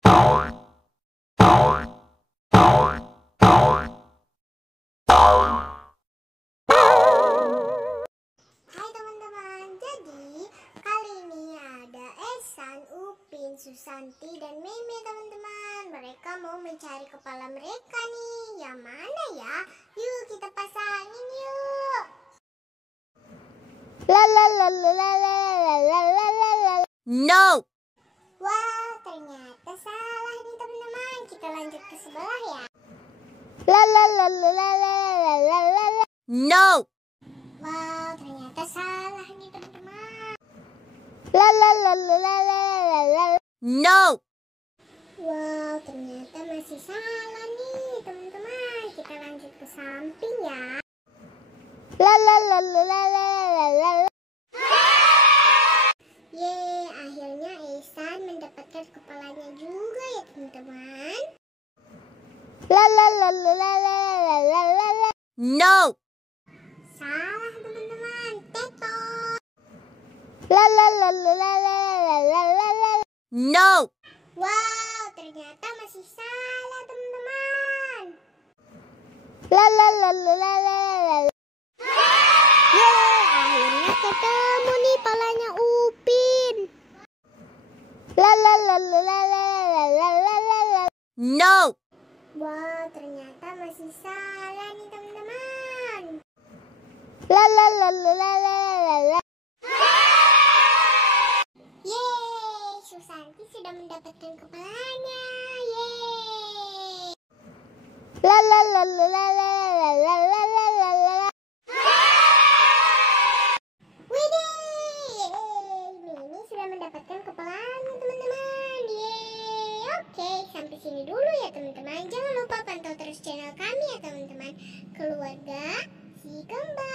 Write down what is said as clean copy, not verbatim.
Hai teman-teman, jadi kali ini ada Ehsan, Upin, Susanti, dan Meme teman-teman. Mereka mau mencari kepala mereka nih. Yang mana ya? Yuk kita pasangin yuk. No. Wah, ternyata salah nih teman-teman. Kita lanjut ke sebelah ya. No. Wow, ternyata salah nih teman-teman. No. Wow, ternyata masih salah nih teman-teman. Kita lanjut ke samping ya. Yeay, akhirnya Ehsan mendapatkan kepalanya juga ya teman-teman. No. Salah teman-teman, tetot. No. Wow, ternyata masih salah teman-teman. Yeay, akhirnya ketemu nih palanya Upin. No. Wow, ternyata masih salah nih teman-teman. Yeay, Susanti sudah mendapatkan kepalanya. Yeay. Widih, Mimi sudah mendapatkan kepalanya teman-teman. Yeay. Oke, sampai sini dulu ya teman-teman. Jangan lupa pantau terus channel kami ya teman-teman. Keluarga si kembar.